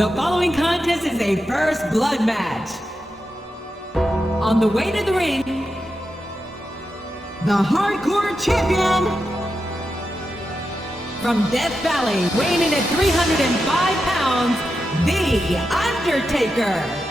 The following contest is a first blood match. On the way to the ring, the Hardcore Champion from Death Valley, weighing in at 305 pounds, the Undertaker.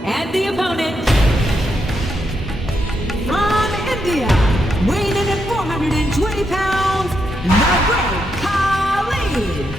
And the opponent, from India, weighing in at 420 pounds, the Great Khali.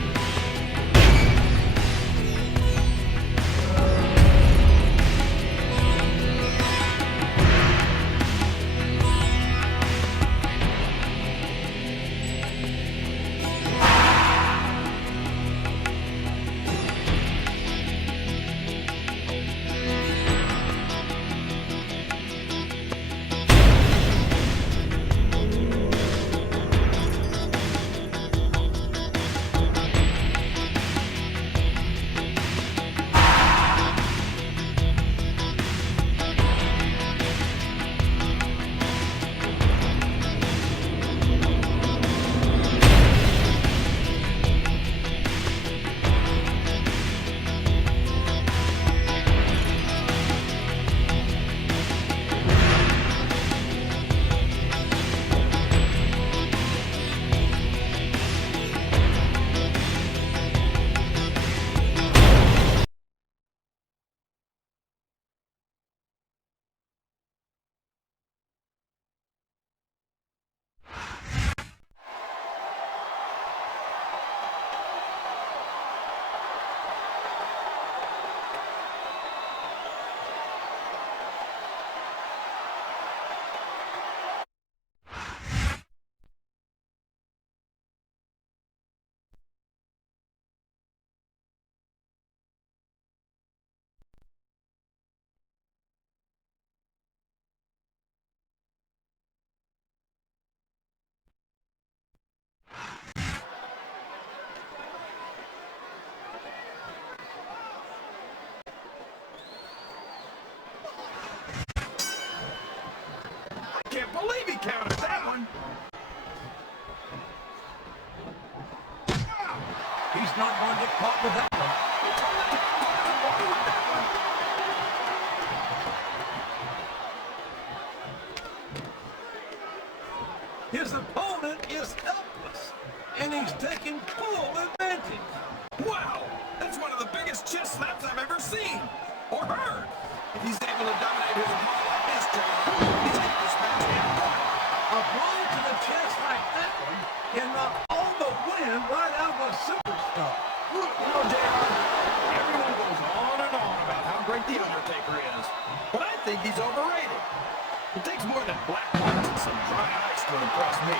Can't believe he counted that one. He's not going to get caught with that one. His opponent is helpless, and he's taking full advantage. Wow, that's one of the biggest chest slaps I've ever seen or heard. If he's able to dominate his opponent like this, he's got this match in point. A blow to the chest like that one can knock all the wind right out of a superstar. You know, JR, everyone goes on and on about how great The Undertaker is, but I think he's overrated. It takes more than black lights and some dry ice to impress me.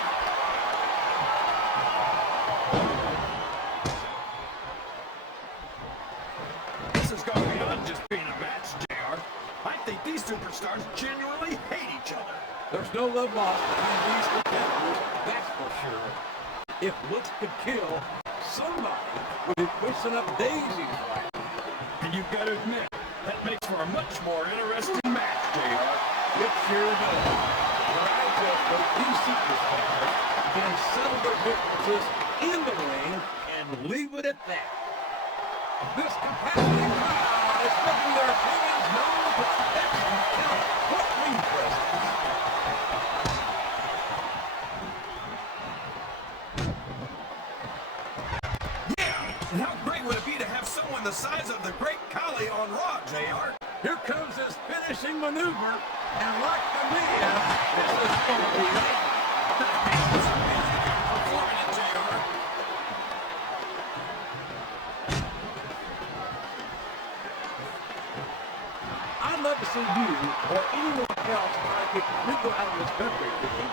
just being a match, JR. I think these superstars genuinely hate each other. There's no love lost between these competitors, that's for sure. If looks could kill, somebody would be pushing up daisies right now. And you've got to admit, that makes for a much more interesting match, JR. It sure does. But I just hope these superstars can settle their differences in the ring and leave it at that. This compassionate crowd is making their opinions known with excellent talent. What ring presence! Yeah, and how great would it be to have someone the size of the great Khali on Raw, JR? Here comes his finishing maneuver, and like the man, this is going to be it. Performing it, JR. I'd love to see you or anyone else try to get Rico out of this country, King.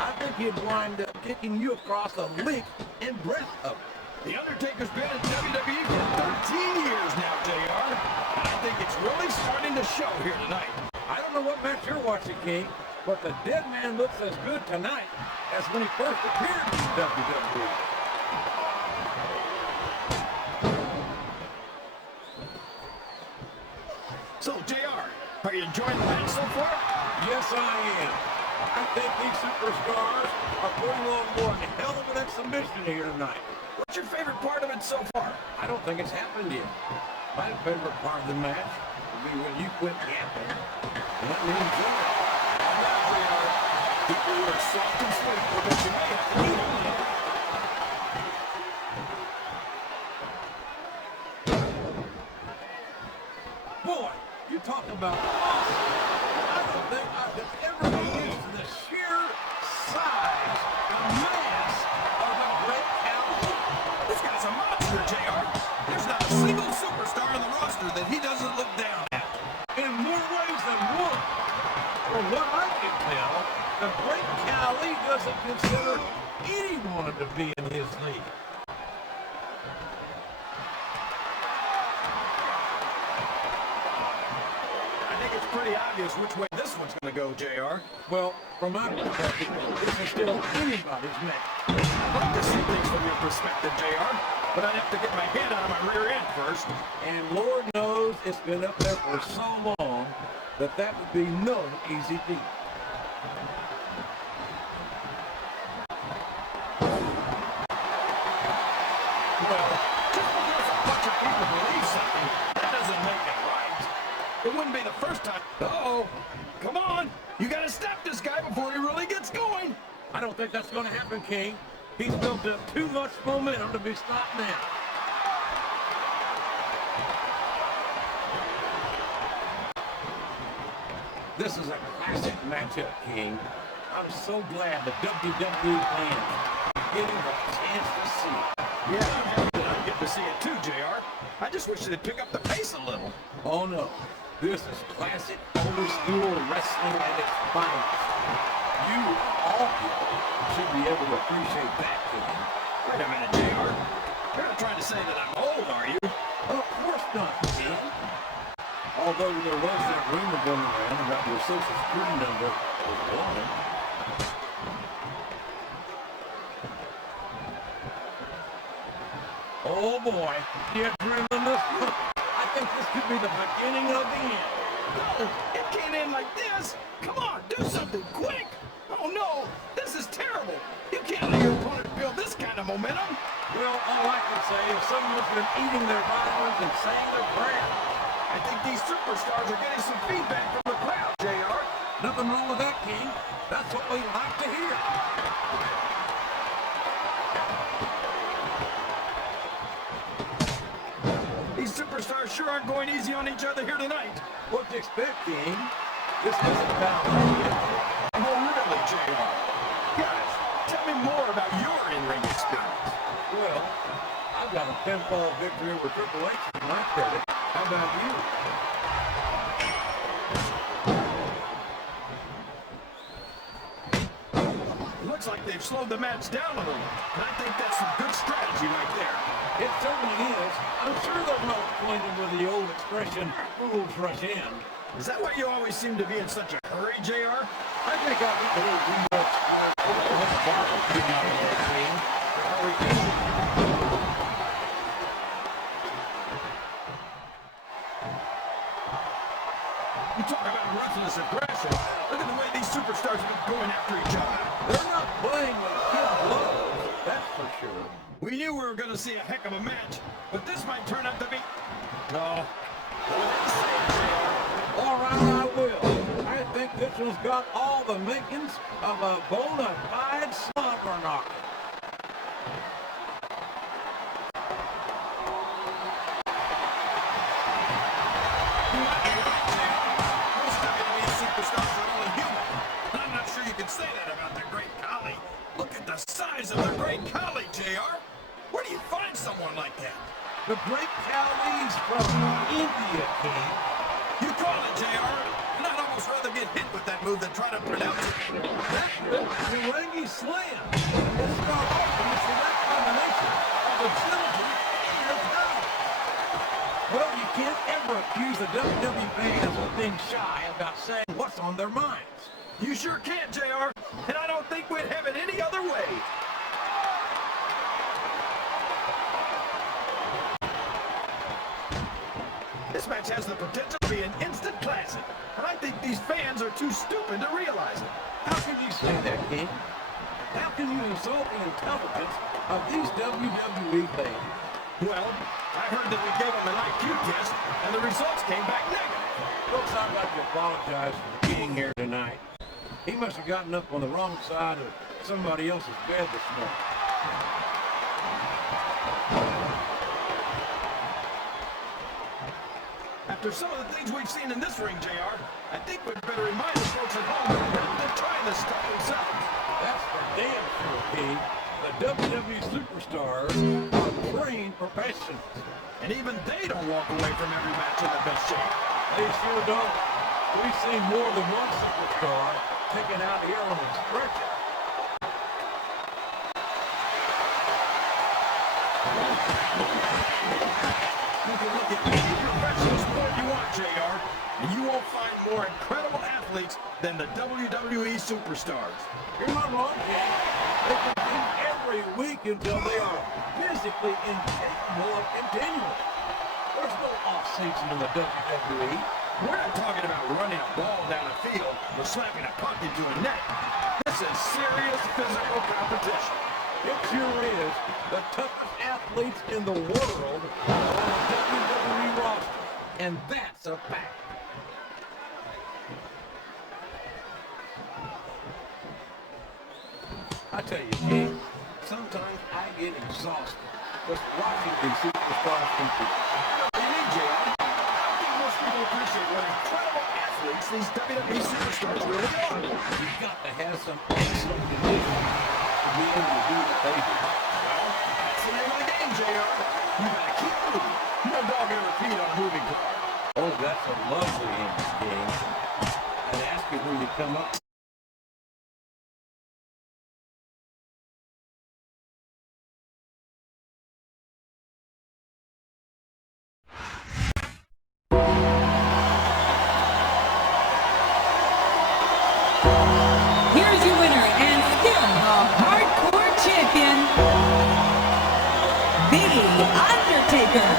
I think he'd wind up kicking you across the length and breadth of it. The Undertaker's been in WWE for 13 years now, JR. And I think it's really starting to show here tonight. I don't know what match you're watching, King, but the dead man looks as good tonight as when he first appeared in WWE. So, JR, are you enjoying the match so far? Yes, I am. I think these superstars are putting on one hell of an exhibition here tonight. What's your favorite part of it so far? I don't think it's happened yet. My favorite part of the match will be when you quit yapping and let me enjoy it. Now, JR, people who are soft and sweet will bet you may have to eat on it. Boy, you talk about awesome. I don't think I could ever get used to the sheer size and mass of the great Khali. This guy's a monster, JR. There's not a single superstar on the roster that he doesn't look down at. In more ways than one. From what I can tell, the great Khali doesn't consider anyone to be in his league. I think it's pretty obvious which way this one's going to go, JR. Well, from my perspective, this is still anybody's match. I'd like to see things from your perspective, JR, but I'd have to get my head out of my rear end first. And Lord knows it's been up there for so long that that would be no easy feat. Well, just because a bunch of people believe something, that doesn't make it right. It wouldn't be the first time. Uh-oh. Come on. You got to stop this guy before he really gets going. I don't think that's going to happen, King. He's built up too much momentum to be stopped now. This is a classic matchup, King. I'm so glad the WWE fans are getting a chance to see it. Yeah, I'm happy that I get to see it too, JR. I just wish they'd pick up the pace a little. Oh no, this is classic old school wrestling at its finest. You, all people, should be able to appreciate that, King. Wait a minute, JR. You're not trying to say that I'm old, are you? Of course not, King. Although there was that rumor going around about your social security number was wrong. Oh boy, the adrenaline. I think this could be the beginning of the end. No, it can't end like this. Come on, do something quick. Oh no, this is terrible. You can't let your opponent build this kind of momentum. Well, all I can say is someone's been eating their vitamins and saying their prayers. I think these superstars are getting some feedback from the crowd, JR. Nothing wrong with that, King. That's what we like to hear. These superstars sure aren't going easy on each other here tonight. What do you expect, King? This isn't about you. Oh, really, JR? Guys, tell me more about your in-ring experience. Well, I've got a pinfall victory over Triple H to my credit. How about you? Looks like they've slowed the match down a little. And I think that's some good strategy right there. It certainly is. I'm sure they're well acquainted with the old expression, fools rush in. Is that why you always seem to be in such a hurry, JR? I think I'll be a little too much. You talk about ruthless aggression. Look at the way these superstars have been going after each other. They're not playing with kid gloves, that's for sure. We knew we were going to see a heck of a match, but this might turn out to be... No. All right, I will. I think this one's got all the makings of a bona fide slobber knocker. Most WWE superstars are only human. I'm not sure you can say that about the great Khali. Look at the size of the great Khali, JR. Where do you find someone like that? The great Khali's from India, King. You call it, JR, and I'd almost rather get hit with that move than try to pronounce it. That's the Ferengi Slam. It's not obvious in that combination of agility and power. Well, you can't ever accuse the WWE fans of being shy about saying what's on their minds. You sure can, JR, and I don't think we'd have it any other way. This match has the potential to be an instant classic, and I think these fans are too stupid to realize it. How can you say that, King? How can you insult the intelligence of these WWE fans? Well, I heard that we gave them an IQ test, and the results came back negative. Folks, I'd like to apologize for being here tonight. He must have gotten up on the wrong side of somebody else's bed this morning. After some of the things we've seen in this ring, JR, I think we'd better remind the folks at home not to try this stuff themselves. That's for damn sure, King. The WWE superstars are trained professionals. And even they don't walk away from every match in the best shape. They sure don't. We've seen more than one superstar taken out here on a stretcher. You can look at any professional sport you want, JR, and you won't find more incredible athletes than the WWE superstars. You're not wrong, King. They compete every week until they are physically incapable of continuing. There's no off-season in the WWE. We're not talking about running a ball down a field or slapping a puck into a net. This is serious physical competition. It sure is the toughest athletes in the world on the WWE roster. And that's a fact. I tell you, King, sometimes I get exhausted just watching these superstars compete. I think most people appreciate what incredible athletes these WWE superstars really are. You've got to have some excellent conditioning to be able to do what they do. Well, that's the name of the game, JR. You gotta keep moving. No dog ever peed on a moving car. Oh, that's a lovely image, King. I'd ask you where you come up. Here's your winner and still a hardcore champion, The Undertaker.